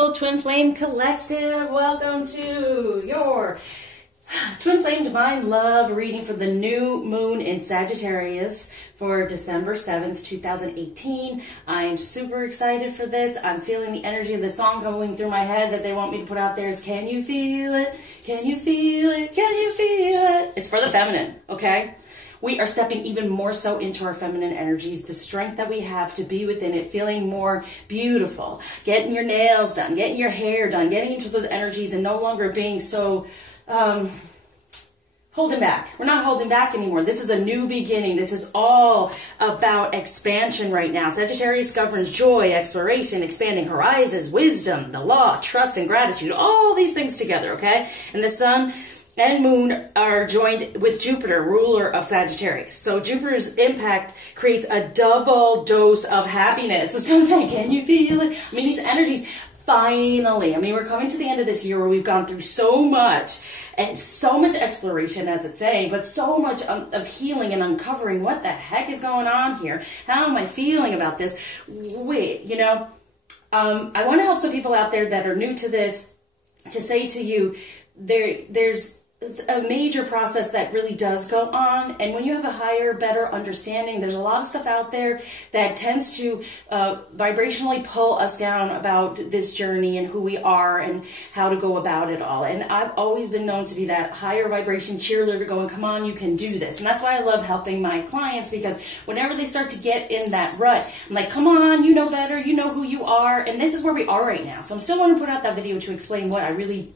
beautiful Twin Flame Collective. Welcome to your Twin Flame Divine Love reading for the new moon in Sagittarius for December 7th, 2018. I'm super excited for this. I'm feeling the energy of the song going through my head that they want me to put out there is, can you feel it? Can you feel it? Can you feel it? It's for the feminine, okay? We are stepping even more so into our feminine energies, the strength that we have to be within it, feeling more beautiful, getting your nails done, getting your hair done, getting into those energies and no longer being so holding back. We're not holding back anymore. This is a new beginning. This is all about expansion right now. Sagittarius governs joy, exploration, expanding horizons, wisdom, the law, trust, and gratitude. All these things together, okay? And the sun and moon are joined with Jupiter, ruler of Sagittarius. So Jupiter's impact creates a double dose of happiness. That's what I'm saying. Can you feel it? I mean, these energies, finally. I mean, we're coming to the end of this year where we've gone through so much and so much exploration, as it's saying, but so much of healing and uncovering what the heck is going on here. How am I feeling about this? Wait, you know, I want to help some people out there that are new to this to say to you, there's a major process that really does go on, and when you have a higher, better understanding, there's a lot of stuff out there that tends to vibrationally pull us down about this journey and who we are and how to go about it all. And I've always been known to be that higher vibration cheerleader going, come on, you can do this. And that's why I love helping my clients, because whenever they start to get in that rut, I'm like, come on, you know better, you know who you are, and this is where we are right now. So I'm still want to put out that video to explain what I really,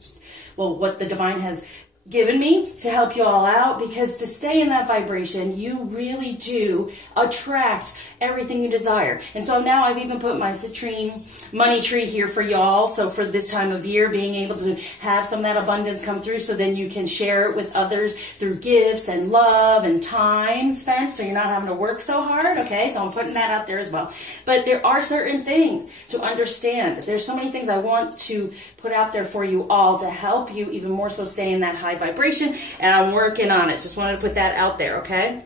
well, what the divine has given me to help you all out, because to stay in that vibration, you really do attract everything you desire. And so now I've even put my citrine money tree here for y'all. So for this time of year, being able to have some of that abundance come through, so then you can share it with others through gifts and love and time spent, so you're not having to work so hard. Okay, so I'm putting that out there as well. But there are certain things to understand. There's so many things I want to put out there for you all to help you even more so stay in that high vibration, and I'm working on it. Just wanted to put that out there, okay?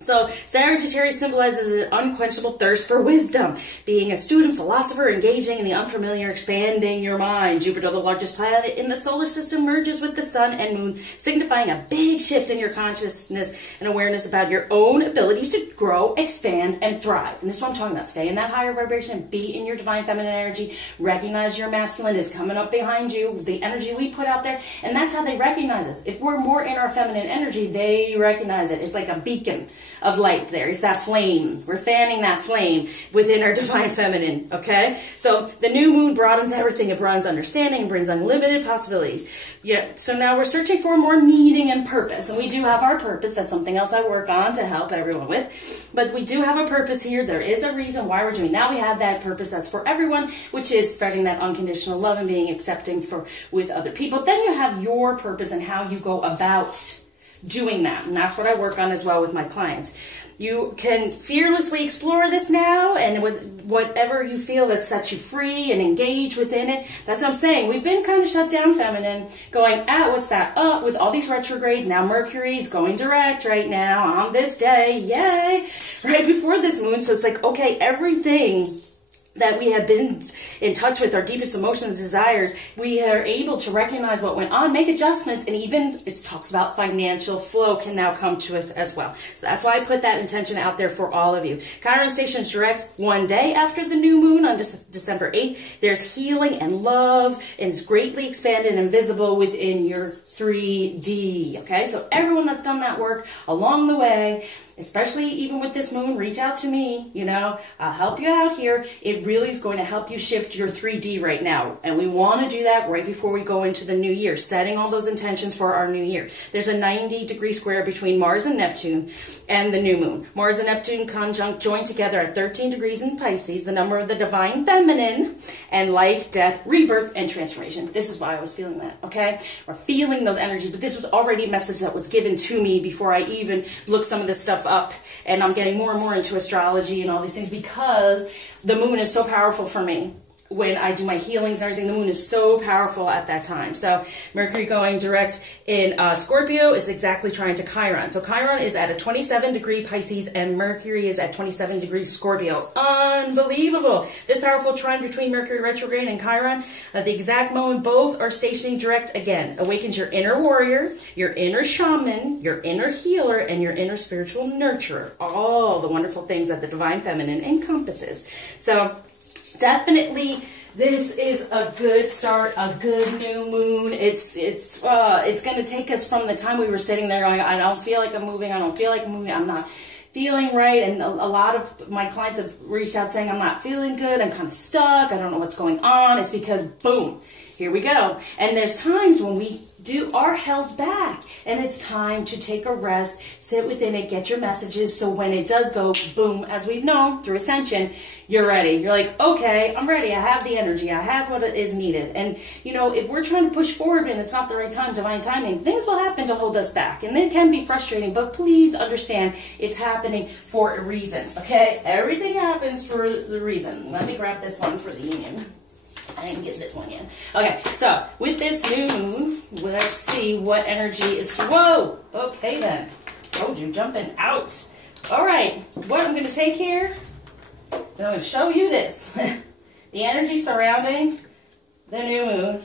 So Sagittarius symbolizes an unquenchable thirst for wisdom, being a student, philosopher, engaging in the unfamiliar, expanding your mind. Jupiter, the largest planet in the solar system, merges with the sun and moon, signifying a big shift in your consciousness and awareness about your own abilities to grow, expand, and thrive. And this is what I'm talking about. Stay in that higher vibration, be in your divine feminine energy, recognize your masculine is coming up behind you, the energy we put out there, and that's how they recognize us. If we're more in our feminine energy, they recognize it. It's like a beacon of light there. It's that flame. We're fanning that flame within our divine feminine, okay? So the new moon broadens everything. It broadens understanding and brings unlimited possibilities. Yeah. So now we're searching for more meaning and purpose, and we do have our purpose. That's something else I work on to help everyone with. But we do have a purpose here. There is a reason why we're doing. Now we have that purpose that's for everyone, which is spreading that unconditional love and being accepting with other people. Then you have your purpose and how you go about doing that, and that's what I work on as well with my clients. You can fearlessly explore this now, and with whatever you feel that sets you free and engage within it. That's what I'm saying. We've been kind of shut down feminine, going, what's that? With all these retrogrades, now Mercury's going direct right now on this day, yay, right before this moon. So it's like, okay, everything that we have been in touch with, our deepest emotions and desires, we are able to recognize what went on, make adjustments, and even it talks about financial flow can now come to us as well. So that's why I put that intention out there for all of you. Chiron stations direct one day after the new moon on December 8th. There's healing and love, and it's greatly expanded and visible within your 3D, okay? So everyone that's done that work along the way, especially even with this moon, reach out to me, you know, I'll help you out here. It really is going to help you shift your 3D right now. And we want to do that right before we go into the new year, setting all those intentions for our new year. There's a 90-degree square between Mars and Neptune and the new moon. Mars and Neptune conjunct join together at 13 degrees in Pisces, the number of the divine feminine, and life, death, rebirth, and transformation. This is why I was feeling that, okay? We're feeling those energies, but this was already a message that was given to me before I even looked some of this stuff up, and I'm getting more and more into astrology and all these things because the moon is so powerful for me. when I do my healings and everything. The moon is so powerful at that time. So Mercury going direct in Scorpio is exactly trying to Chiron. So Chiron is at a 27-degree Pisces and Mercury is at 27 degrees Scorpio. Unbelievable. This powerful trine between Mercury retrograde and Chiron, at the exact moment both are stationing direct again, awakens your inner warrior, your inner shaman, your inner healer, and your inner spiritual nurturer. All the wonderful things that the divine feminine encompasses. So definitely this is a good start, a good new moon. It's going to take us from the time we were sitting there going, I don't feel like I'm moving, I don't feel like I'm moving, I'm not feeling right. And a lot of my clients have reached out saying, I'm not feeling good, I'm kind of stuck, I don't know what's going on. It's because, boom, here we go. And there's times when we are held back, and it's time to take a rest, sit within it, get your messages, so when it does go boom, as we've known through ascension, you're ready. You're like, okay, I'm ready, I have the energy, I have what is needed. And you know, if we're trying to push forward and it's not the right time, divine timing, things will happen to hold us back, and it can be frustrating, but please understand it's happening for a reason. Okay, everything happens for the reason. Let me grab this one for the union. I didn't get this one yet. Okay, so with this new moon, let's see what energy is. Whoa! Okay then. Told you, jumping out. All right, what I'm going to take here, I'm going to show you this. The energy surrounding the new moon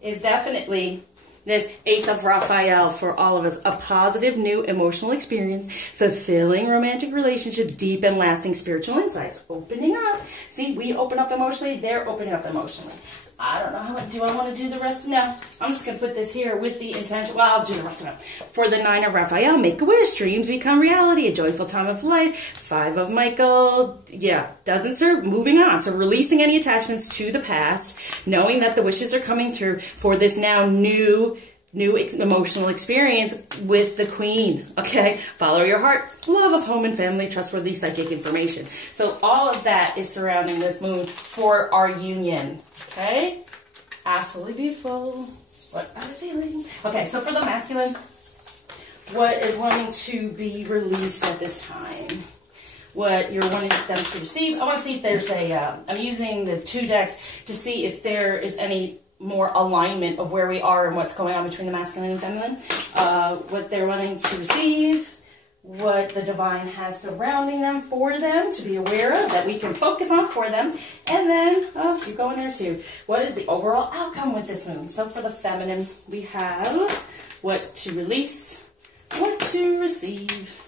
is definitely this Ace of Raphael for all of us. A positive new emotional experience, fulfilling romantic relationships, deep and lasting spiritual insights. Opening up. See, we open up emotionally, they're opening up emotionally. I don't know how do I want to do the rest? No, I'm just going to put this here with the intention. Well, I'll do the rest of it. For the 9 of Raphael, make a wish, dreams become reality, a joyful time of life. 5 of Michael, yeah, doesn't serve, moving on. So releasing any attachments to the past, knowing that the wishes are coming through for this now new emotional experience with the Queen. Okay, follow your heart, love of home and family, trustworthy psychic information. So all of that is surrounding this moon for our union. Okay, absolutely beautiful. What I was feeling. Okay, so for the masculine, what is wanting to be released at this time? What you're wanting them to receive? I want to see if there's a. I'm using the 2 decks to see if there is any more alignment of where we are and what's going on between the masculine and feminine. What they're wanting to receive. What the divine has surrounding them for them to be aware of, that we can focus on for them. And then, oh, you're going there too. What is the overall outcome with this moon? So for the feminine, we have what to release, what to receive.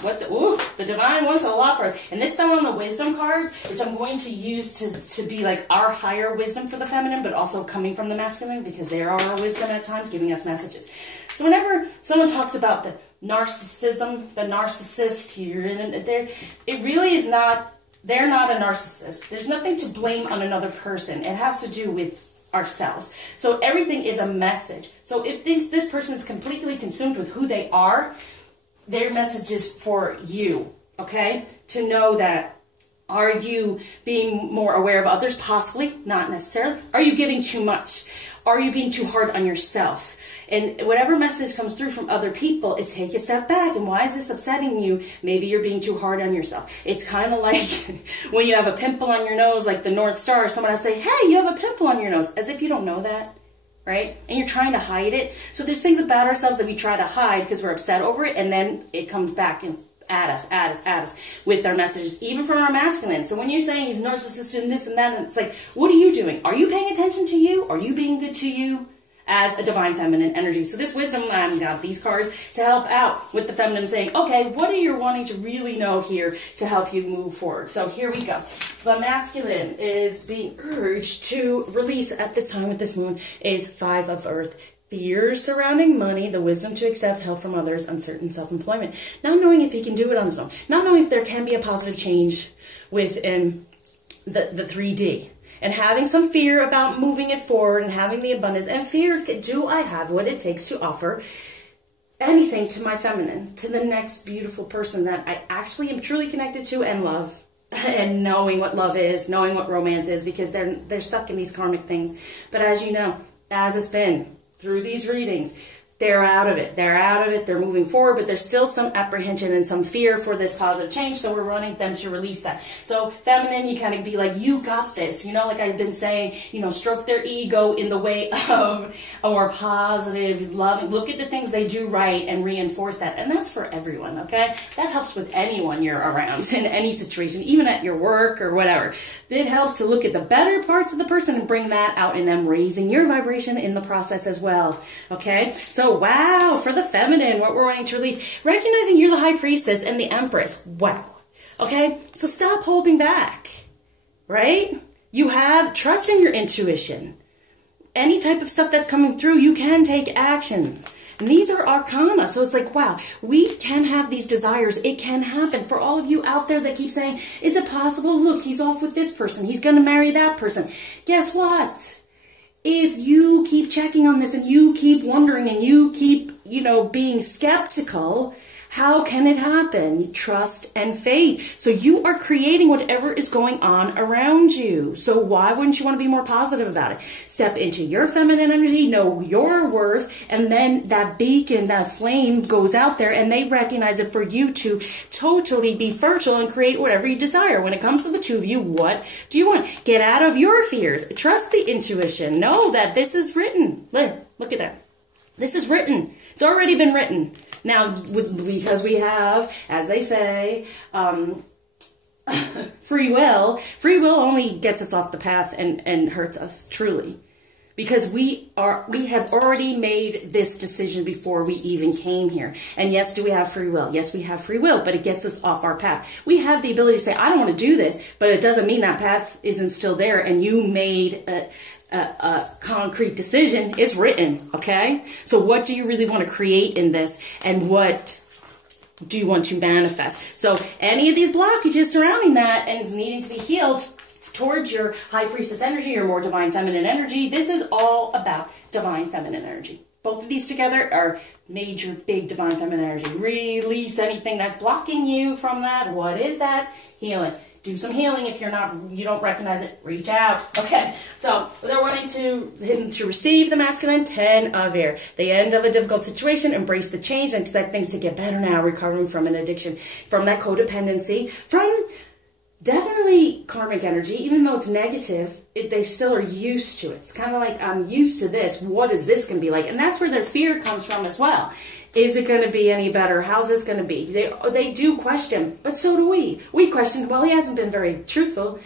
The divine wants a lot for us. And this fell on the wisdom cards, which I'm going to use to be like our higher wisdom for the feminine, but also coming from the masculine, because they are our wisdom at times, giving us messages. So whenever someone talks about the narcissism, the narcissist here, and there, it really is not, they're not a narcissist. There's nothing to blame on another person. It has to do with ourselves. So everything is a message. So if this person is completely consumed with who they are, their message is for you, okay? To know that, are you being more aware of others? Possibly, not necessarily. Are you giving too much? Are you being too hard on yourself? And whatever message comes through from other people is take a step back. And why is this upsetting you? Maybe you're being too hard on yourself. It's kind of like when you have a pimple on your nose, like the North Star, someone will say, hey, you have a pimple on your nose, as if you don't know that, right? And you're trying to hide it. So there's things about ourselves that we try to hide because we're upset over it, and then it comes back and at us with our messages, even from our masculine. So when you're saying he's narcissistic and this and that, and it's like, what are you doing? Are you paying attention to you? Are you being good to you? As a divine feminine energy. So this wisdom line got these cards to help out with the feminine, saying, okay, what are you wanting to really know here to help you move forward? So here we go. The masculine is being urged to release at this time with this moon is 5 of Earth. Fear surrounding money, the wisdom to accept help from others, uncertain self-employment. Not knowing if he can do it on his own. Not knowing if there can be a positive change within the 3D. And having some fear about moving it forward and having the abundance. And fear, do I have what it takes to offer anything to my feminine, to the next beautiful person that I actually am truly connected to and love? And knowing what love is, knowing what romance is, because they're stuck in these karmic things. But as you know, as it's been through these readings, they're out of it. They're out of it. They're moving forward, but there's still some apprehension and some fear for this positive change. So we're wanting them to release that. So feminine, you kind of be like, you got this. You know, like I've been saying, you know, stroke their ego in the way of a more positive, loving. Look at the things they do right and reinforce that. And that's for everyone, okay? That helps with anyone you're around in any situation, even at your work or whatever. It helps to look at the better parts of the person and bring that out in them, raising your vibration in the process as well, okay? So, wow, for the feminine, what we're wanting to release, recognizing you're the high priestess and the empress. Wow, okay? So stop holding back, right? You have trust in your intuition. Any type of stuff that's coming through, you can take action. And these are arcana, so it's like, wow, we can have these desires. It can happen. For all of you out there that keep saying, is it possible? Look, he's off with this person. He's going to marry that person. Guess what? If you keep checking on this and you keep wondering and you keep, you know, being skeptical, how can it happen? Trust and faith. So you are creating whatever is going on around you. So why wouldn't you want to be more positive about it? Step into your feminine energy, know your worth, and then that beacon, that flame goes out there and they recognize it for you to totally be fertile and create whatever you desire. When it comes to the two of you, what do you want? Get out of your fears. Trust the intuition. Know that this is written. Look at that. This is written. It's already been written. Now, because we have, as they say, free will only gets us off the path and hurts us truly. Because we have already made this decision before we even came here. And yes, do we have free will? Yes, we have free will, but it gets us off our path. We have the ability to say, I don't want to do this, but it doesn't mean that path isn't still there and you made a concrete decision. It's written, okay? So what do you really want to create in this, and what do you want to manifest? So any of these blockages surrounding that and needing to be healed towards your high priestess energy, your more divine feminine energy, this is all about divine feminine energy. Both of these together are major, big divine feminine energy. Release anything that's blocking you from that. What is that? Healing. Do some healing. If you don't recognize it, reach out. Okay, so they're wanting him to receive the masculine 10 of air. The end of a difficult situation, embrace the change, and expect things to get better now, recovering from an addiction, from that codependency, from definitely karmic energy. Even though it's negative, they still are used to it. It's kind of like, I'm used to this. What is this going to be like? And that's where their fear comes from as well. Is it going to be any better? How's this going to be? They do question, but so do we. We question, well, he hasn't been very truthful.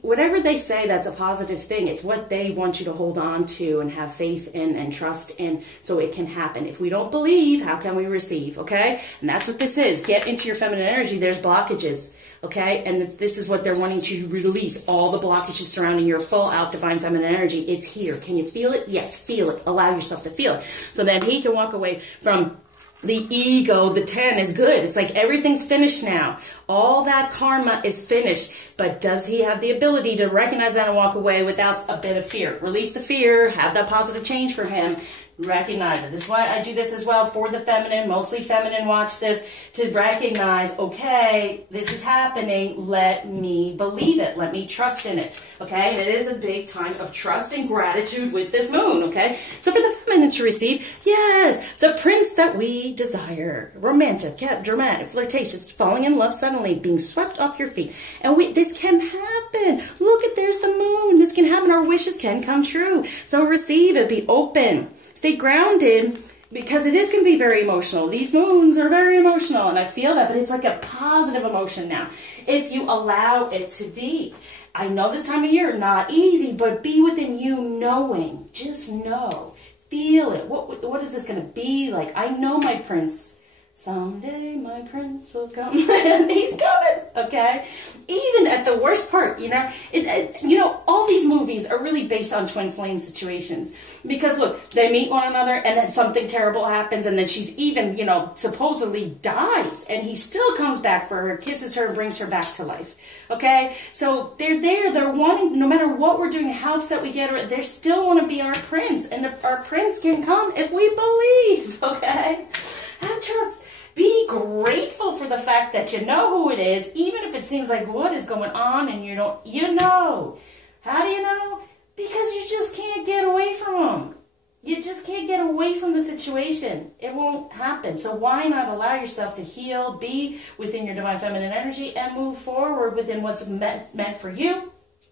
Whatever they say that's a positive thing, it's what they want you to hold on to and have faith in and trust in so it can happen. If we don't believe, how can we receive, okay? And that's what this is. Get into your feminine energy. There's blockages, okay? And this is what they're wanting to release, all the blockages surrounding your full out divine feminine energy. It's here. Can you feel it? Yes, feel it. Allow yourself to feel it. So then he can walk away from the ego. The 10 is good. It's like everything's finished now. All that karma is finished. But does he have the ability to recognize that and walk away without a bit of fear? Release the fear. Have that positive change for him. Recognize it. This is why I do this as well for the feminine. Mostly feminine watch this to recognize, okay, this is happening. Let me believe it. Let me trust in it. Okay? And it is a big time of trust and gratitude with this moon. Okay? So for the feminine to receive, yes, the prince that we desire. Romantic, dramatic, flirtatious, falling in love suddenly, being swept off your feet. And this can happen. Look at, there's the moon. This can happen. Our wishes can come true. So receive it. Be open. Stay grounded, because it is going to be very emotional. These moons are very emotional, and I feel that, but it's like a positive emotion now. If you allow it to be. I know this time of year, not easy, but be within you knowing. Just know. Feel it. What is this going to be like? I know my prince. Someday my prince will come. And he's coming, okay? Even at the worst part, you know, all these movies are really based on twin flame situations. Because look, they meet one another and then something terrible happens and then she's even, you know, supposedly dies. And he still comes back for her, kisses her, and brings her back to life. Okay? So they're there. They're wanting, no matter what we're doing, how upset we get, they still want to be our prince. And our prince can come if we believe, okay? Have trust. Be grateful for the fact that you know who it is, even if it seems like what is going on and you know. How do you know? Because you just can't get away from them. You just can't get away from the situation. It won't happen. So why not allow yourself to heal, be within your divine feminine energy, and move forward within what's meant for you,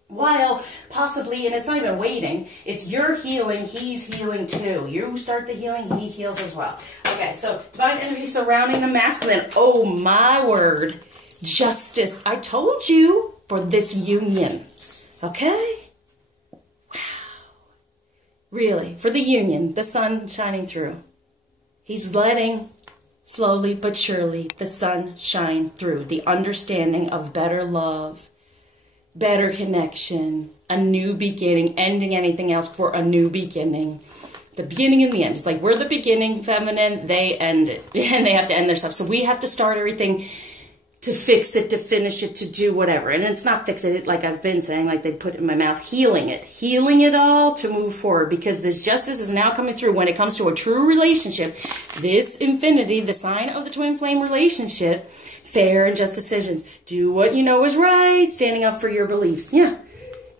while possibly, and it's not even waiting, it's you're healing, he's healing too. You start the healing, he heals as well. Okay, so divine energy surrounding the masculine. Oh my word. Justice. I told you, for this union. Okay? Really, for the union, the sun shining through. He's letting, slowly but surely, the sun shine through. The understanding of better love, better connection, a new beginning, ending anything else for a new beginning. The beginning and the end. It's like we're the beginning, feminine, they end it. And they have to end their stuff. So we have to start everything to fix it, to finish it, to do whatever. And it's not fix it, like I've been saying, like they put it in my mouth, healing it all to move forward, because this justice is now coming through when it comes to a true relationship. This infinity, the sign of the twin flame relationship, fair and just decisions. Do what you know is right, standing up for your beliefs. Yeah.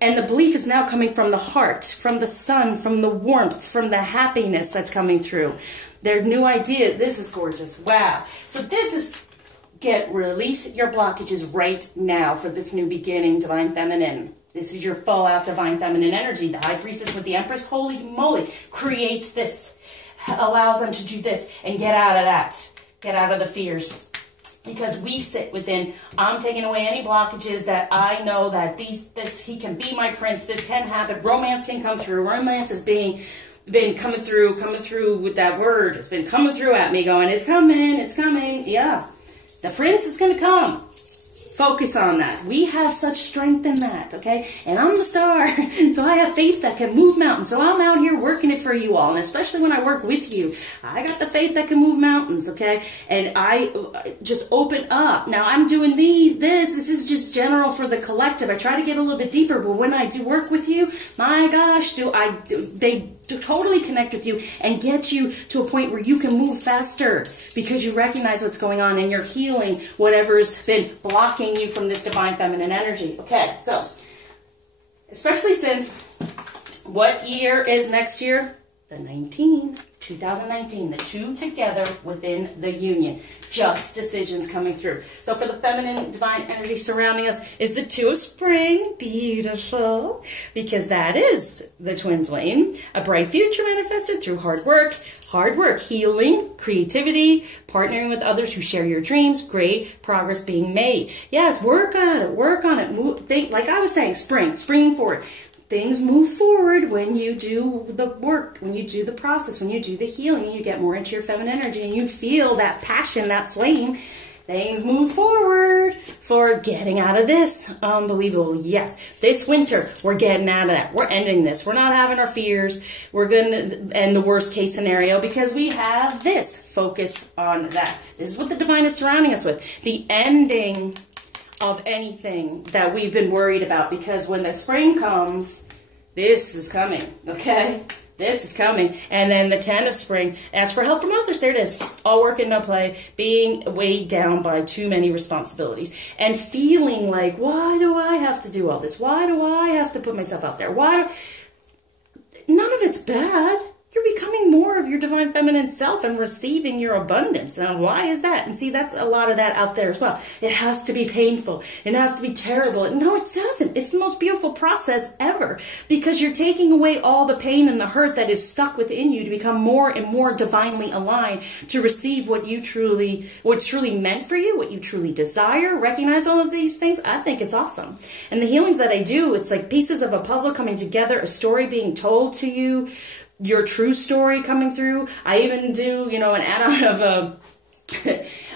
And the belief is now coming from the heart, from the sun, from the warmth, from the happiness that's coming through. Their new idea. This is gorgeous. Wow. So this is... Release your blockages right now for this new beginning, divine feminine. This is your full out divine feminine energy. The high priestess with the empress, holy moly, creates this, allows them to do this and get out of that. Get out of the fears. Because we sit within, I'm taking away any blockages that I know that he can be my prince, this can happen, romance can come through. Romance is been coming through with that word. It's been coming through at me going, it's coming, yeah. The prince is going to come. Focus on that. We have such strength in that, okay? And I'm the star, so I have faith that can move mountains. So I'm out here working it for you all, and especially when I work with you, I got the faith that can move mountains, okay? And I just open up. Now I'm doing this is just general for the collective. I try to get a little bit deeper, but when I do work with you, my gosh, they totally connect with you and get you to a point where you can move faster because you recognize what's going on and you're healing whatever's been blocking you from this divine feminine energy. Okay, so especially since what year is next year? The 2019, the two together within the union. Just decisions coming through. So for the feminine divine energy surrounding us is the two of spring. Beautiful. Because that is the twin flame. A bright future manifested through hard work, healing, creativity, partnering with others who share your dreams, great progress being made. Yes, work on it, move, like I was saying, springing forward. Things move forward when you do the work, when you do the process, when you do the healing, and you get more into your feminine energy, and you feel that passion, that flame. Things move forward for getting out of this. Unbelievable. Yes, this winter, we're getting out of that. We're ending this. We're not having our fears. We're going to end the worst case scenario because we have this. Focus on that. This is what the divine is surrounding us with. The ending of anything that we've been worried about, because when the spring comes, this is coming, okay? This is coming. And then the 10 of spring, ask for help from others. There it is. All work and no play. Being weighed down by too many responsibilities. And feeling like, why do I have to do all this? Why do I have to put myself out there? None of it's bad. You're becoming more of your divine feminine self and receiving your abundance. Now, why is that? And see, that's a lot of that out there as well. It has to be painful. It has to be terrible. No, it doesn't. It's the most beautiful process ever, because you're taking away all the pain and the hurt that is stuck within you to become more and more divinely aligned to receive what's truly meant for you, what you truly desire. Recognize all of these things. I think it's awesome. And the healings that I do, it's like pieces of a puzzle coming together, a story being told to you, your true story coming through. I even do, an add-on of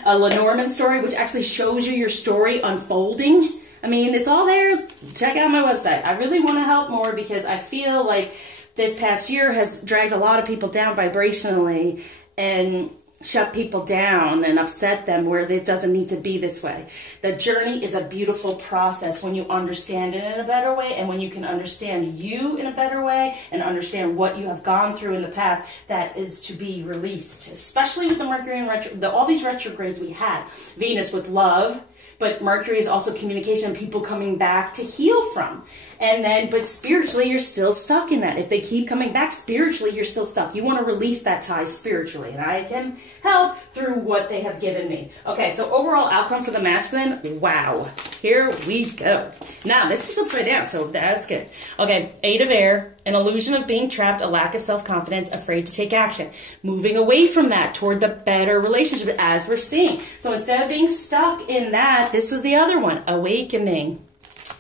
a Lenormand story, which actually shows you your story unfolding. I mean, it's all there. Check out my website. I really want to help more because I feel like this past year has dragged a lot of people down vibrationally, and shut people down and upset them where it doesn't need to be this way. The journey is a beautiful process when you understand it in a better way, and when you can understand you in a better way and understand what you have gone through in the past that is to be released, especially with the Mercury and all these retrogrades we had. Venus with love, but Mercury is also communication, people coming back to heal from. And then, but spiritually, you're still stuck in that. If they keep coming back spiritually, you're still stuck. You want to release that tie spiritually. And I can help through what they have given me. Okay, so overall outcome for the masculine, wow. Here we go. Now, this is upside down, so that's good. Okay, 8 of air, an illusion of being trapped, a lack of self-confidence, afraid to take action. Moving away from that toward the better relationship, as we're seeing. So instead of being stuck in that, this was the other one, awakening.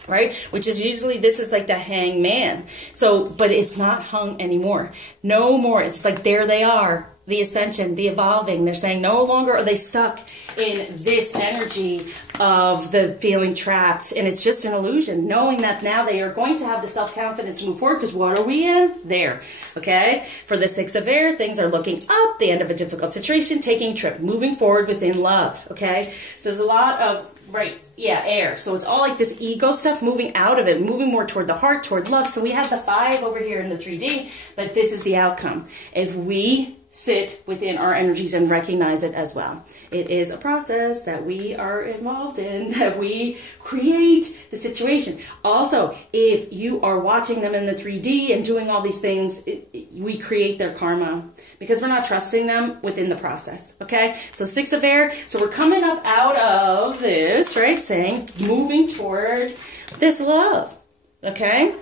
Right? Which is usually, this is like the hangman. So, but it's not hung anymore. No more. It's like there they are. The ascension, the evolving. They're saying no longer are they stuck in this energy of the feeling trapped. And it's just an illusion. Knowing that now they are going to have the self-confidence to move forward. Because what are we in? There. Okay? For the 6 of air, things are looking up. The end of a difficult situation. Taking a trip. Moving forward within love. Okay? So there's a lot of... Right, yeah, air. So it's all like this ego stuff, moving out of it, moving more toward the heart, toward love. So we have the 5 over here in the 3D, but this is the outcome. If we sit within our energies and recognize it as well. It is a process that we are involved in, that we create the situation. Also, if you are watching them in the 3D and doing all these things, we create their karma because we're not trusting them within the process, okay? So 6 of air, so we're coming up out of this, right, saying, moving toward this love, okay?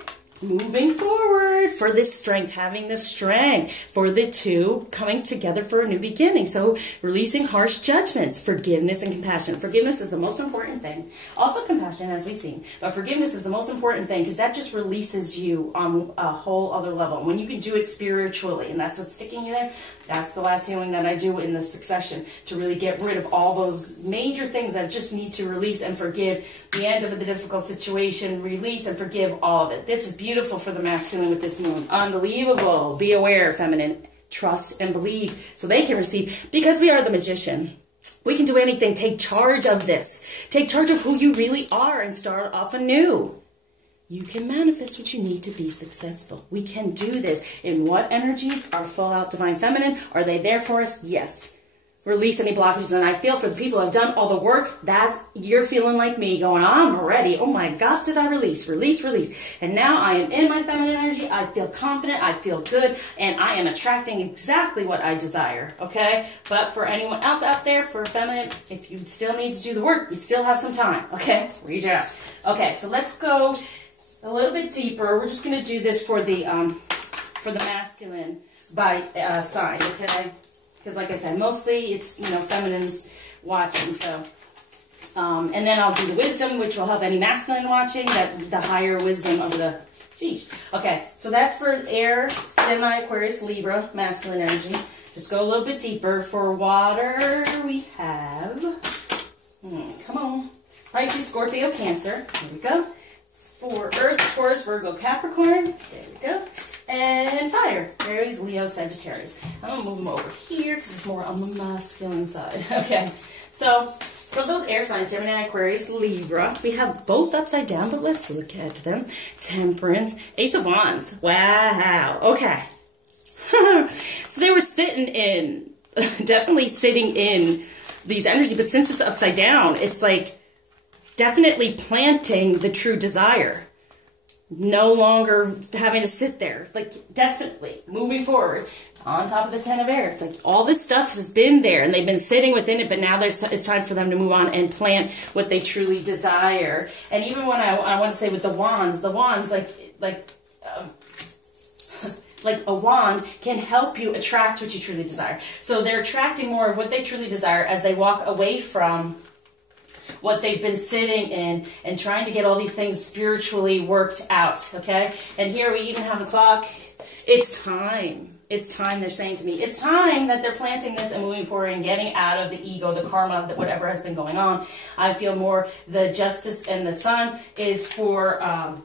Moving forward for this strength, having the strength for the 2 coming together for a new beginning. So releasing harsh judgments, forgiveness and compassion. Forgiveness is the most important thing. Also compassion, as we've seen. But forgiveness is the most important thing because that just releases you on a whole other level. When you can do it spiritually, and that's what's sticking you there, that's the last healing that I do in this succession, to really get rid of all those major things that just need to release and forgive. The end of the difficult situation, release and forgive all of it. This is beautiful for the masculine with this moon. Unbelievable. Be aware, feminine. Trust and believe so they can receive, because we are the magician. We can do anything. Take charge of this. Take charge of who you really are and start off anew. You can manifest what you need to be successful. We can do this. In what energies are full out divine feminine? Are they there for us? Yes. Release any blockages. And I feel for the people who have done all the work, that you're feeling like me, going, I'm ready. Oh my gosh, did I release? Release, release. And now I am in my feminine energy. I feel confident. I feel good. And I am attracting exactly what I desire. Okay? But for anyone else out there, for feminine, if you still need to do the work, you still have some time. Okay? Reach out. Okay, so let's go a little bit deeper. We're just going to do this for the masculine by sign, okay? Because like I said, mostly it's, you know, feminines watching, so. And then I'll do the wisdom, which will help any masculine watching, that the higher wisdom of the, geez. Okay, so that's for air, Gemini, Aquarius, Libra, masculine energy. Just go a little bit deeper. For water, we have, come on, Pisces, Scorpio, Cancer. Here we go. For Earth, Taurus, Virgo, Capricorn. There we go. And fire, Aries, Leo, Sagittarius. I'm going to move them over here because it's more on the masculine side. Okay, so for those air signs, Gemini, Aquarius, Libra, we have both upside down, but let's look at them. Temperance, Ace of Wands. Wow, okay. So they were sitting in, definitely sitting in these energies, but since it's upside down, it's like, definitely planting the true desire. No longer having to sit there. Like, definitely moving forward on top of this 10 of air. It's like all this stuff has been there and they've been sitting within it, but now it's time for them to move on and plant what they truly desire. And even when I want to say with the wands, like a wand can help you attract what you truly desire. So they're attracting more of what they truly desire as they walk away from what they've been sitting in and trying to get all these things spiritually worked out, okay? And here we even have the clock. It's time. It's time, they're saying to me. It's time that they're planting this and moving forward and getting out of the ego, the karma, that whatever has been going on. I feel more the justice and the sun is for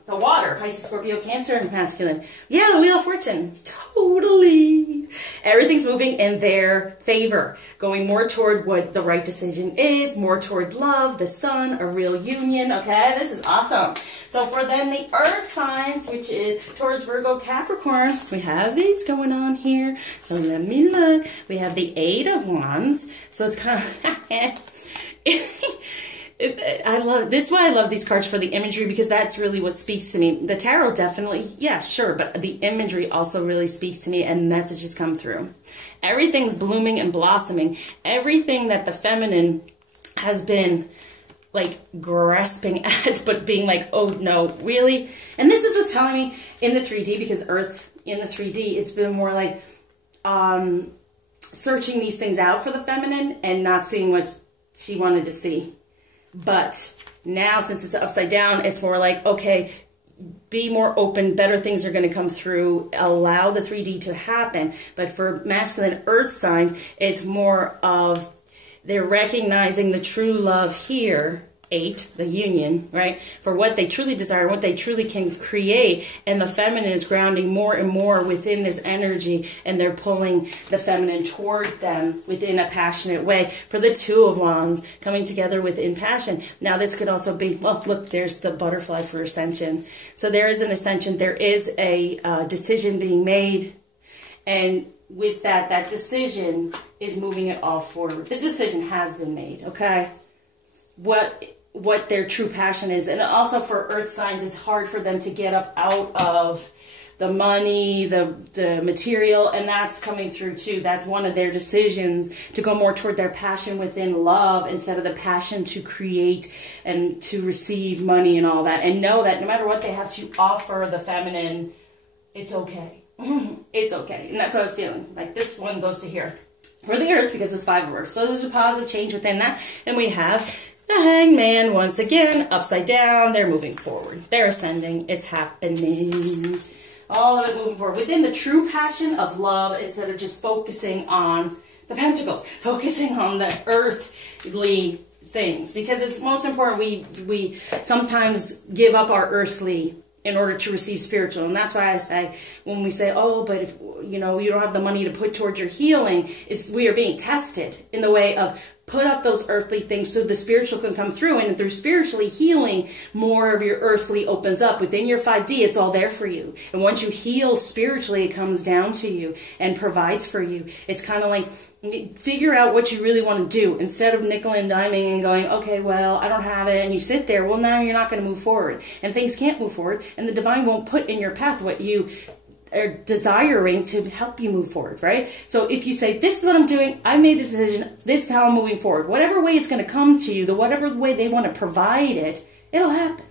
the water. Pisces, Scorpio, Cancer, and masculine. Yeah, the Wheel of Fortune. Totally. Everything's moving in their favor. Going more toward what the right decision is, more toward love, the sun, a real union. Okay, this is awesome. So for then the earth signs, which is Taurus, Virgo, Capricorn, we have these going on here. So let me look. We have the Eight of Wands. So it's kind of, I love, this is why I love these cards for the imagery, because that's really what speaks to me. The tarot definitely, yeah, sure, but the imagery also really speaks to me and messages come through. Everything's blooming and blossoming. Everything that the feminine has been like grasping at, but being like, oh no, really? And this is what's telling me in the 3D, because Earth in the 3D, it's been more like searching these things out for the feminine and not seeing what she wanted to see. But now, since it's upside down, it's more like, okay, be more open, better things are going to come through, allow the 3D to happen. But for masculine earth signs, it's more of they're recognizing the true love here, 8, the union, right, for what they truly desire, what they truly can create, and the feminine is grounding more and more within this energy, and they're pulling the feminine toward them within a passionate way. For the Two of Wands, coming together within passion. Now this could also be, well, look, there's the butterfly for ascension. So there is an ascension, there is a decision being made, and with that, that decision is moving it all forward. The decision has been made, okay? What their true passion is. And also for earth signs, it's hard for them to get up out of the money, the material, and that's coming through too. That's one of their decisions, to go more toward their passion within love instead of the passion to create and to receive money and all that. And know that no matter what they have to offer the feminine, it's okay. It's okay. And that's what I was feeling. Like this one goes to here. For the earth, because it's 5 of Earth. So there's a positive change within that. And we have the Hangman, once again, upside down. They're moving forward. They're ascending. It's happening. All of it moving forward. Within the true passion of love, instead of just focusing on the pentacles. Focusing on the earthly things. Because it's most important, we sometimes give up our earthly in order to receive spiritual. And that's why I say, when we say, oh, but if you know you don't have the money to put towards your healing, we are being tested in the way of put up those earthly things so the spiritual can come through. And through spiritually healing, more of your earthly opens up. Within your 5D, it's all there for you. And once you heal spiritually, it comes down to you and provides for you. It's kind of like, figure out what you really want to do instead of nickel and diming and going, okay, well, I don't have it. And you sit there. Well, now you're not going to move forward. And things can't move forward. And the divine won't put in your path what you are desiring to help you move forward, right? So if you say, this is what I'm doing, I made a decision, this is how I'm moving forward, whatever way it's going to come to you, whatever way they want to provide it, it'll happen.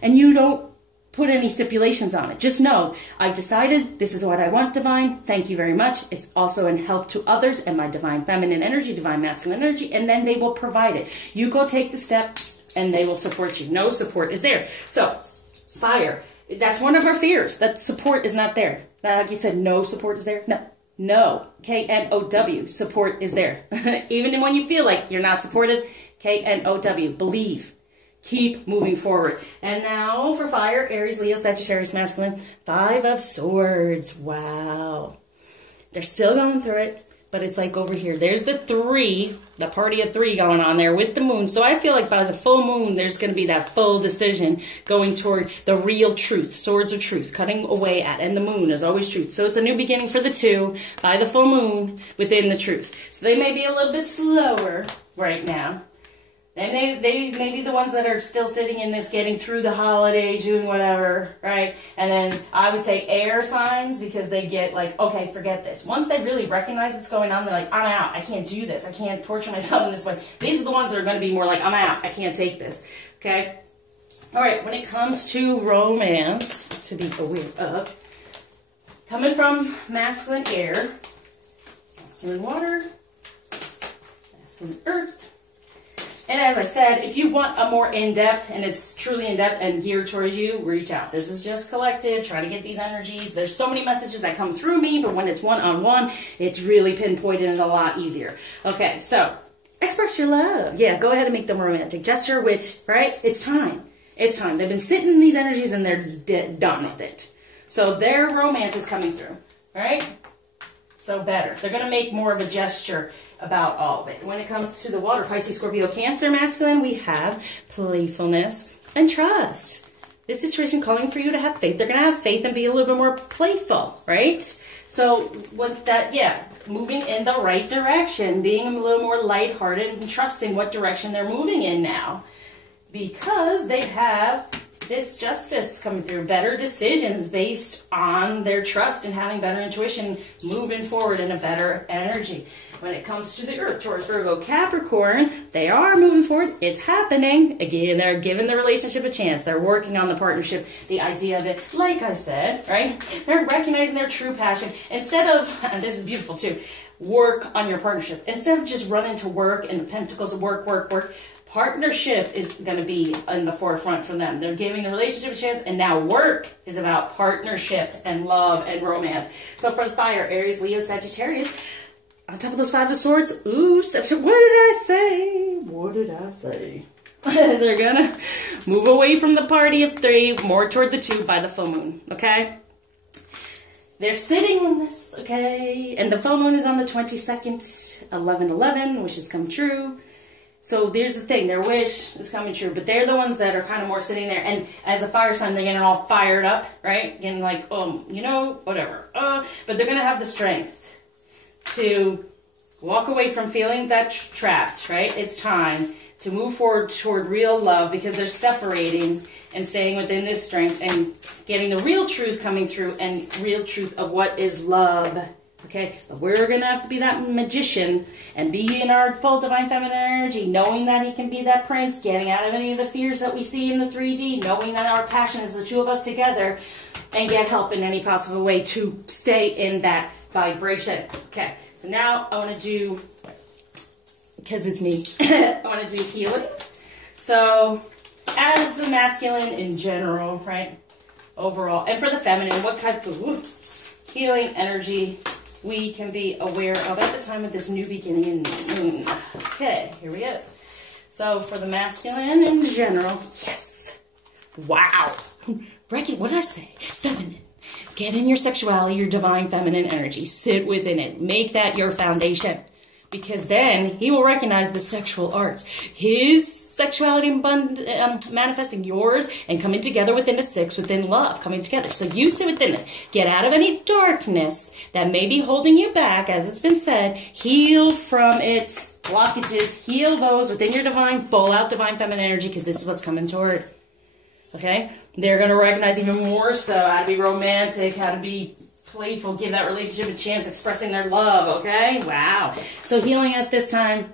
And you don't put any stipulations on it. Just know, I've decided this is what I want, divine. Thank you very much. It's also in help to others and my divine feminine energy, divine masculine energy, and then they will provide it. You go take the step and they will support you. No support is there. So, fire. That's one of our fears, that support is not there. Like you said, no support is there? No. No. K-N-O-W. Support is there. Even when you feel like you're not supported, K-N-O-W. Believe. Keep moving forward. And now for fire, Aries, Leo, Sagittarius, masculine. 5 of Swords. Wow. They're still going through it. But it's like over here. There's the 3, the party of 3 going on there with the moon. So I feel like by the full moon, there's going to be that full decision going toward the real truth. Swords of truth, cutting away at. And the moon is always truth. So it's a new beginning for the 2 by the full moon within the truth. So they may be a little bit slower right now. And they may be the ones that are still sitting in this, getting through the holiday, doing whatever, right? And then I would say air signs, because they get like, okay, forget this. Once they really recognize what's going on, they're like, I'm out. I can't do this. I can't torture myself in this way. These are the ones that are going to be more like, I'm out. I can't take this, okay? All right, when it comes to romance, to be aware of, coming from masculine air, masculine water, masculine earth, And as I said, if you want a more in-depth, and it's truly in-depth and geared towards you, reach out. This is just collective, try to get these energies. There's so many messages that come through me, but when it's one-on-one, it's really pinpointed and a lot easier. Okay, so express your love. Yeah, go ahead and make them a romantic gesture, which, right, it's time. It's time. They've been sitting in these energies and they're done with it. So their romance is coming through, right? So better. They're going to make more of a gesture about all of it. When it comes to the water, Pisces, Scorpio, Cancer, masculine, we have playfulness and trust. This situation calling for you to have faith. They're going to have faith and be a little bit more playful, right? So with that, yeah, moving in the right direction, being a little more lighthearted and trusting what direction they're moving in now. Because they have this justice coming through, better decisions based on their trust and having better intuition, moving forward in a better energy. When it comes to the Earth, Taurus, Virgo, Capricorn, they are moving forward. It's happening. Again, they're giving the relationship a chance. They're working on the partnership, the idea of it. Like I said, right? They're recognizing their true passion. Instead of, and this is beautiful too, work on your partnership. Instead of just running to work and the pentacles of work, work, work, partnership is going to be in the forefront for them. They're giving the relationship a chance, and now work is about partnership and love and romance. So for the fire, Aries, Leo, Sagittarius, on top of those 5 of Swords, ooh, what did I say? What did I say? They're going to move away from the party of 3, more toward the 2 by the full moon, okay? They're sitting on this, okay? And the full moon is on the 22nd, 11/11, wishes come true. So there's the thing, their wish is coming true, but they're the ones that are kind of more sitting there, and as a fire sign, they're getting all fired up, right? Getting like, you know, whatever. But they're going to have the strength to walk away from feeling that trapped, right? It's time to move forward toward real love because they're separating and staying within this strength and getting the real truth coming through and real truth of what is love. Okay, but we're going to have to be that magician and be in our full divine feminine energy, knowing that he can be that prince, getting out of any of the fears that we see in the 3D, knowing that our passion is the 2 of us together, and get help in any possible way to stay in that vibration. Okay, so now I want to do, because it's me, I want to do healing. So as the masculine in general, right, overall, and for the feminine, what type of healing energy we can be aware of at the time of this new beginning in moon. Okay, here we go. So for the masculine in general, yes. Wow. What did I say? Feminine. Get in your sexuality, your divine feminine energy. Sit within it. Make that your foundation. Because then he will recognize the sexual arts. His sexuality manifesting yours and coming together within the 6, within love, coming together. So you sit within this. Get out of any darkness that may be holding you back, as it's been said. Heal from its blockages. Heal those within your divine, full out divine feminine energy, because this is what's coming toward. Okay? They're going to recognize even more so how to be romantic, how to be playful, give that relationship a chance, expressing their love, okay? Wow. So healing at this time,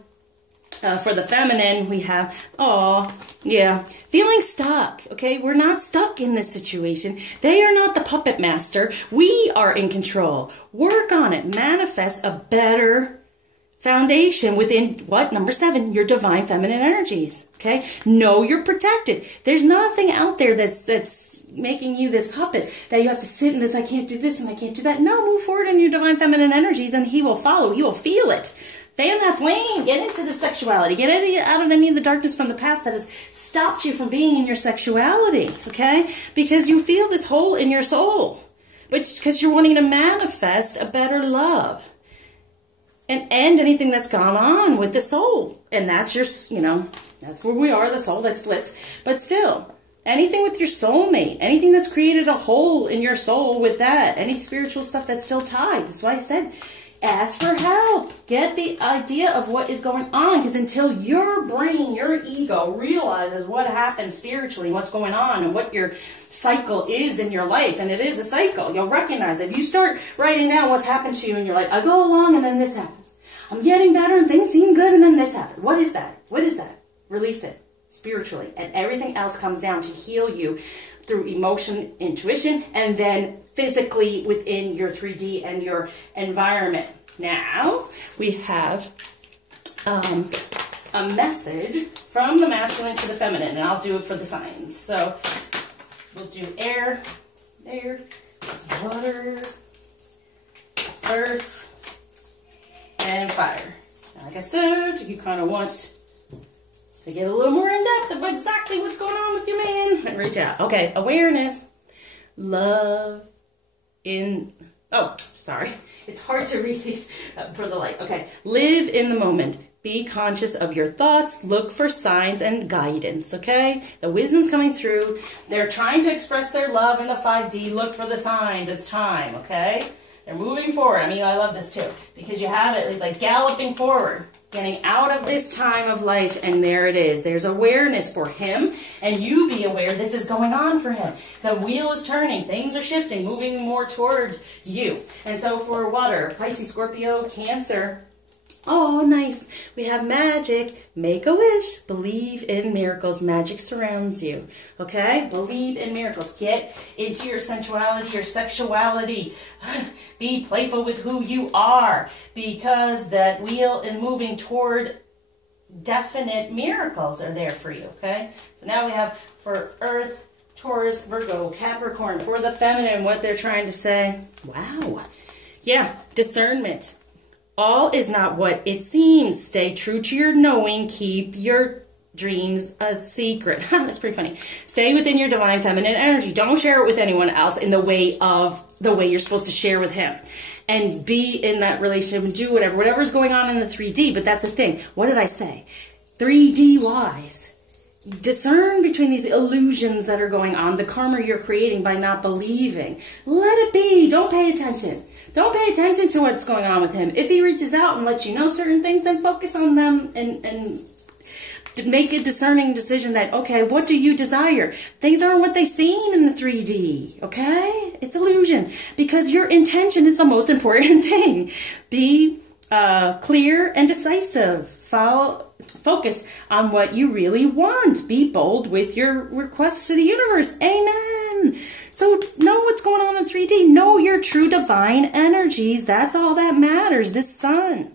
for the feminine, we have, feeling stuck, okay? We're not stuck in this situation. They are not the puppet master. We are in control. Work on it. Manifest a better foundation within, what? Number 7, your divine feminine energies, okay? Know you're protected. There's nothing out there that's making you this puppet that you have to sit in this, I can't do this and I can't do that. No, move forward in your divine feminine energies and he will follow. He will feel it. Fan that flame. Get into the sexuality. Get out of any of the darkness from the past that has stopped you from being in your sexuality, okay? Because you feel this hole in your soul. But because you're wanting to manifest a better love. And end anything that's gone on with the soul. And that's your, that's where we are, the soul that splits. But still, anything with your soulmate, anything that's created a hole in your soul with that, any spiritual stuff that's still tied. That's why I said, ask for help. Get the idea of what is going on. Because until your brain, your ego realizes what happens spiritually, what's going on, and what your cycle is in your life, and it is a cycle, you'll recognize it. If you start writing down what's happened to you, and you're like, I go along, and then this happens. I'm getting better, and things seem good, and then this happens. What is that? What is that? Release it spiritually. And everything else comes down to heal you through emotion, intuition, and then physically within your 3D and your environment. Now, we have a message from the masculine to the feminine, and I'll do it for the signs. So we'll do air, water, earth, and fire. And like I said, you kind of want to get a little more in depth of exactly what's going on with your man and reach out. Okay, awareness, love, sorry. It's hard to read these for the light. Okay, live in the moment. Be conscious of your thoughts. Look for signs and guidance, okay? The wisdom's coming through. They're trying to express their love in the 5D. Look for the signs. It's time, okay? They're moving forward. I mean, I love this too, because you have it like galloping forward, getting out of this time of life, and there it is. There's awareness for him, and you be aware this is going on for him. The wheel is turning. Things are shifting, moving more toward you. And so for water, Pisces, Scorpio, Cancer, oh, nice. We have magic. Make a wish. Believe in miracles. Magic surrounds you. Okay? Believe in miracles. Get into your sensuality, your sexuality. Be playful with who you are, because that wheel is moving toward definite miracles are there for you. Okay? So now we have for Earth, Taurus, Virgo, Capricorn, for the feminine, what they're trying to say. Wow. Yeah. Discernment. All is not what it seems. Stay true to your knowing. Keep your dreams a secret. That's pretty funny. Stay within your divine feminine energy. Don't share it with anyone else in the way you're supposed to share with him. And be in that relationship and do whatever's going on in the 3D. But that's the thing. What did I say? 3D wise. Discern between these illusions that are going on, the karma you're creating by not believing. Let it be. Don't pay attention. Don't pay attention to what's going on with him. If he reaches out and lets you know certain things, then focus on them and make a discerning decision that, okay, what do you desire? Things aren't what they seem in the 3D, okay? It's illusion, because your intention is the most important thing. Be clear and decisive. Focus on what you really want. Be bold with your requests to the universe. Amen. So know what's going on in 3D. Know your true divine energies. That's all that matters. This sun.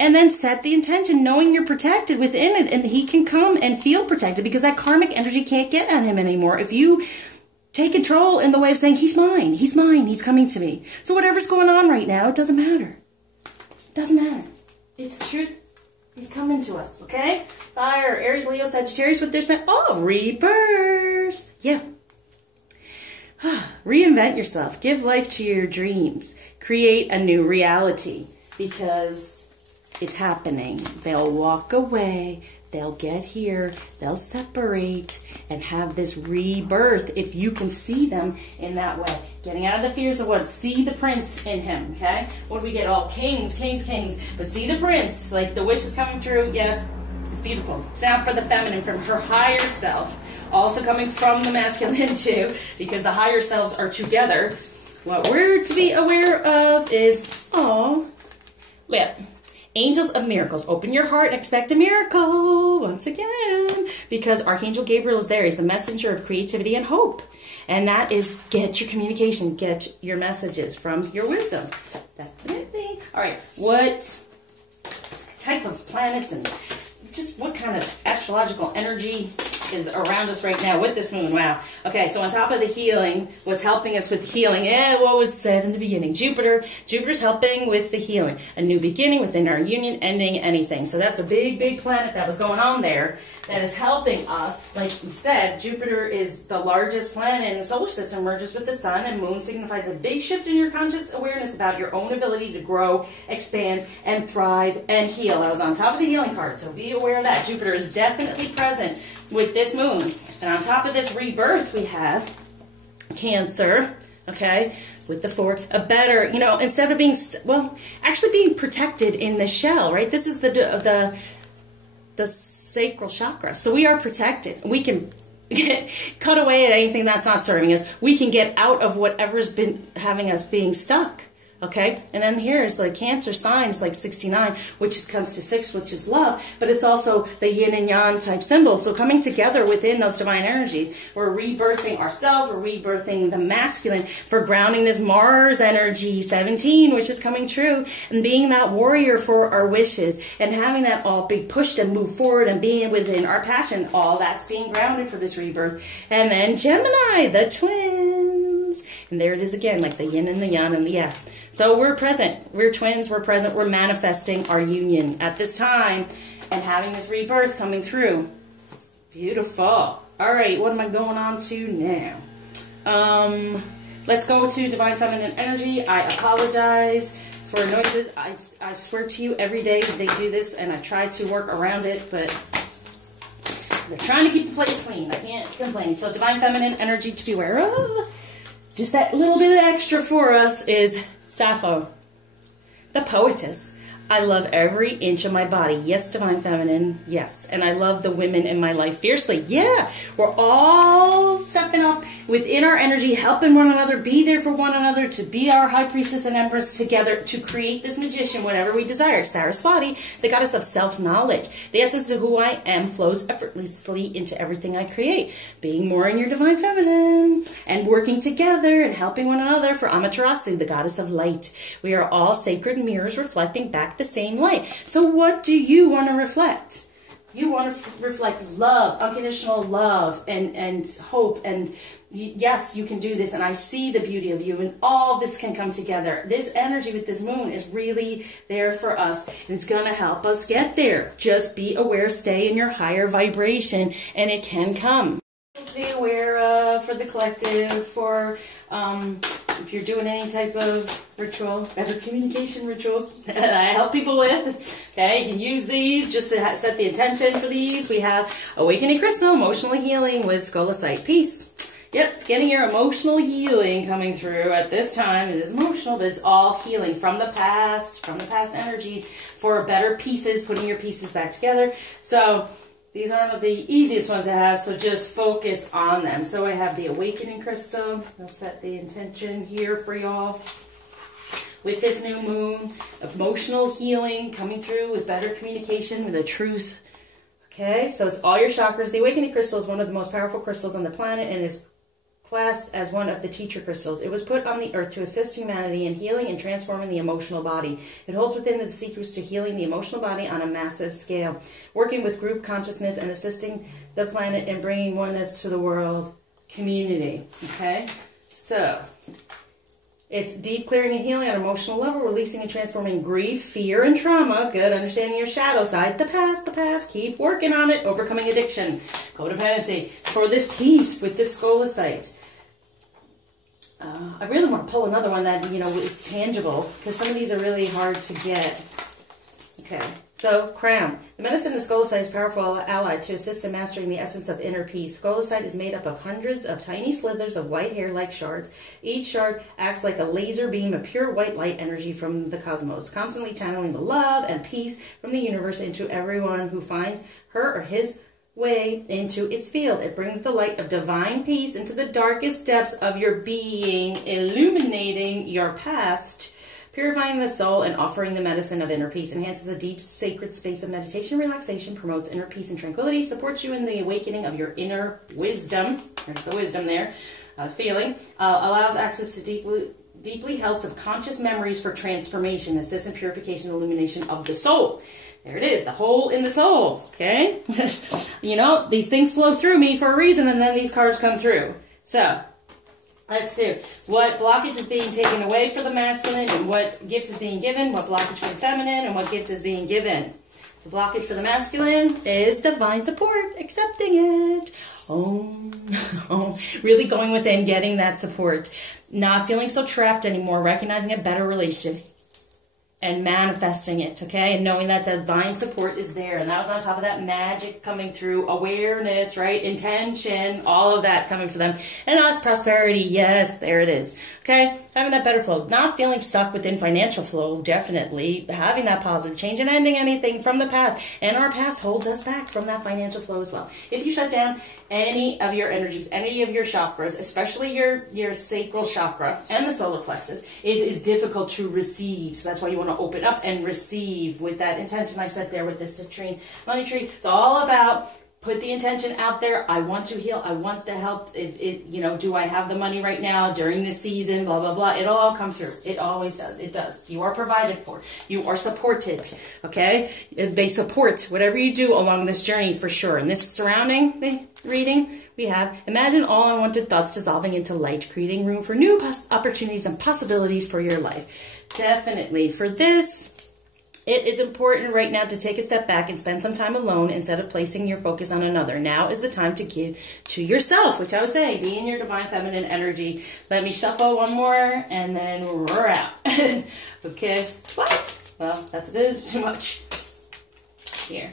And then set the intention, knowing you're protected within it, and he can come and feel protected, because that karmic energy can't get at him anymore. If you take control in the way of saying, he's mine, he's coming to me. So whatever's going on right now, it doesn't matter. It doesn't matter. It's the truth. He's coming to us, okay? Fire, Aries, Leo, Sagittarius, what they're saying. Oh, rebirth. Yeah. Reinvent yourself. Give life to your dreams. Create a new reality, because it's happening. They'll walk away. They'll get here. They'll separate and have this rebirth if you can see them in that way. Getting out of the fears of what? See the prince in him, okay? What do we get? All kings, kings, kings. But see the prince. Like the wish is coming through. Yes, it's beautiful. It's now for the feminine, from her higher self. Also coming from the masculine too, because the higher selves are together. What we're to be aware of is, lip. Angels of miracles. Open your heart and expect a miracle once again, because Archangel Gabriel is there. He's the messenger of creativity and hope. And that is, get your communication, get your messages from your wisdom. Definitely. All right, what type of planets and just what kind of astrological energy is around us right now with this moon? Wow. Okay, so on top of the healing, what's helping us with the healing, and what was said in the beginning, Jupiter's helping with the healing. A new beginning within our union, ending anything. So that's a big, big planet that was going on there that is helping us. Like we said, Jupiter is the largest planet in the solar system, merges with the sun, and moon signifies a big shift in your conscious awareness about your own ability to grow, expand, and thrive, and heal. I was on top of the healing card, so be aware of that. Jupiter is definitely present with this moon. And on top of this rebirth, we have Cancer, okay, with the 4, a better, instead of being, actually being protected in the shell, right? This is the sacral chakra. So we are protected. We can cut away at anything that's not serving us. We can get out of whatever's been having us being stuck. Okay, and then here's like Cancer signs like 69, which comes to 6, which is love, but it's also the yin and yang type symbol. So coming together within those divine energies, we're rebirthing ourselves, we're rebirthing the masculine for grounding this Mars energy 17, which is coming true, and being that warrior for our wishes and having that all be pushed and move forward and being within our passion. All that's being grounded for this rebirth. And then Gemini, the twins, and there it is again, like the yin and the yang and the yeah. So we're present, we're twins, we're present, we're manifesting our union at this time and having this rebirth coming through. Beautiful. All right, what am I going on to now? Let's go to Divine Feminine Energy. I apologize for noises. I swear to you, every day they do this and I try to work around it, but they're trying to keep the place clean. I can't complain. So Divine Feminine Energy to be aware of. Just that little bit of extra for us is Sappho, the poetess. I love every inch of my body. Yes, Divine Feminine, yes. And I love the women in my life fiercely. Yeah, we're all stepping up within our energy, helping one another, be there for one another, to be our High Priestess and Empress together, to create this magician, whatever we desire. Saraswati, the goddess of self-knowledge. The essence of who I am flows effortlessly into everything I create. Being more in your Divine Feminine and working together and helping one another for Amaterasu, the goddess of light. We are all sacred mirrors reflecting back the same light. So what do you want to reflect? You want to reflect love, unconditional love, and hope, and yes, you can do this, and I see the beauty of you, and all this can come together. This energy with this moon is really there for us, and it's going to help us get there. Just be aware, stay in your higher vibration, and it can come. To be aware of for the collective, for if you're doing any type of ritual, better communication ritual that I help people with, okay, you can use these just to set the intention for these. We have Awakening Crystal, Emotional Healing with Scolasite. Peace. Yep, getting your emotional healing coming through at this time. It is emotional, but it's all healing from the past energies for better pieces, putting your pieces back together. So these aren't the easiest ones to have, so just focus on them. So I have the Awakening Crystal. I'll set the intention here for y'all. With this new moon, emotional healing coming through with better communication, with the truth. Okay, so it's all your chakras. The Awakening Crystal is one of the most powerful crystals on the planet and is classed as one of the teacher crystals. It was put on the earth to assist humanity in healing and transforming the emotional body. It holds within it the secrets to healing the emotional body on a massive scale, working with group consciousness and assisting the planet in bringing oneness to the world community. Okay, so it's deep clearing and healing on an emotional level, releasing and transforming grief, fear, and trauma. Good, understanding your shadow side, the past, keep working on it, overcoming addiction, codependency. For this peace with this Scolasite, I really want to pull another one that, you know, it's tangible, because some of these are really hard to get. Okay, so Crown. The medicine of Scolasite is a powerful ally to assist in mastering the essence of inner peace. Scolasite is made up of hundreds of tiny slithers of white hair like shards. Each shard acts like a laser beam of pure white light energy from the cosmos, constantly channeling the love and peace from the universe into everyone who finds her or his way into its field. It brings the light of divine peace into the darkest depths of your being, illuminating your past, purifying the soul, and offering the medicine of inner peace. Enhances a deep, sacred space of meditation, relaxation, promotes inner peace and tranquility, supports you in the awakening of your inner wisdom. There's the wisdom there. I was feeling. Allows access to deeply held subconscious memories for transformation, assists in purification and illumination of the soul. There it is, the hole in the soul, okay? You know, these things flow through me for a reason, and then these cards come through. So, let's do what blockage is being taken away for the masculine, and what gift is being given, what blockage for the feminine, and what gift is being given. The blockage for the masculine is divine support, accepting it. Really going within, getting that support. Not feeling so trapped anymore, recognizing a better relationship. and manifesting it, okay? And knowing that the divine support is there. And that was on top of that magic coming through, awareness, right? Intention, all of that coming for them. And us, prosperity, yes, there it is, okay? Having that better flow, not feeling stuck within financial flow, definitely. Having that positive change and ending anything from the past. And our past holds us back from that financial flow as well. If you shut down any of your energies, any of your chakras, especially your sacral chakra and the solar plexus, it is difficult to receive. So that's why you want to open up and receive with that intention I said there with this citrine money tree. It's all about put the intention out there. I want to heal. I want the help. You know, do I have the money right now during this season? Blah, blah, blah. It'll all come through. It always does. It does. You are provided for. You are supported. Okay? They support whatever you do along this journey for sure. And this surrounding the reading, we have imagine all unwanted thoughts dissolving into light, creating room for new opportunities and possibilities for your life. Definitely. For this, it is important right now to take a step back and spend some time alone instead of placing your focus on another. Now is the time to give to yourself, which I was saying, be in your divine feminine energy. Let me shuffle one more and then we're out. Okay. Well, that's a bit too much. Here.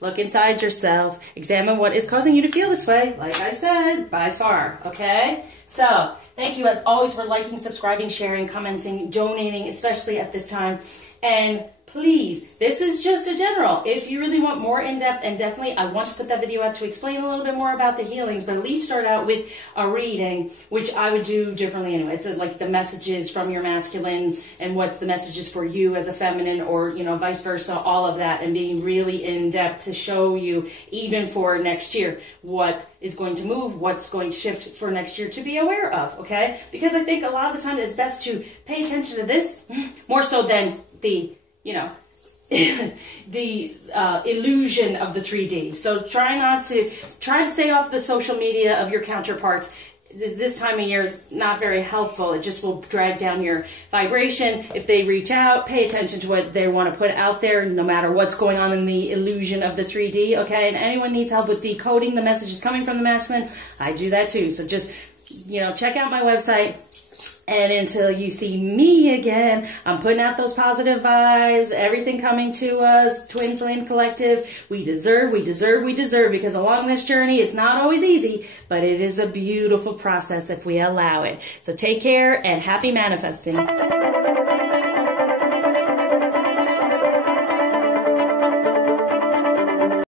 Look inside yourself. Examine what is causing you to feel this way. Like I said, by far. Okay? So, thank you as always for liking, subscribing, sharing, commenting, donating, especially at this time. And please, this is just a general. If you really want more in-depth, and definitely I want to put that video out to explain a little bit more about the healings, but at least start out with a reading, which I would do differently anyway. It's like the messages from your masculine and what the messages for you as a feminine, or, you know, vice versa, all of that, and being really in-depth to show you, even for next year, what is going to move, what's going to shift for next year to be aware of, okay? Because I think a lot of the time it's best to pay attention to this more so than the, you know, the illusion of the 3D. So try to stay off the social media of your counterparts. This time of year is not very helpful. It just will drag down your vibration. If they reach out, pay attention to what they want to put out there, no matter what's going on in the illusion of the 3D, okay? And anyone needs help with decoding the messages coming from the masculine, I do that too. So just, you know, check out my website. And until you see me again, I'm putting out those positive vibes, everything coming to us, Twin Flame Collective. We deserve, because along this journey, it's not always easy, but it is a beautiful process if we allow it. So take care and happy manifesting.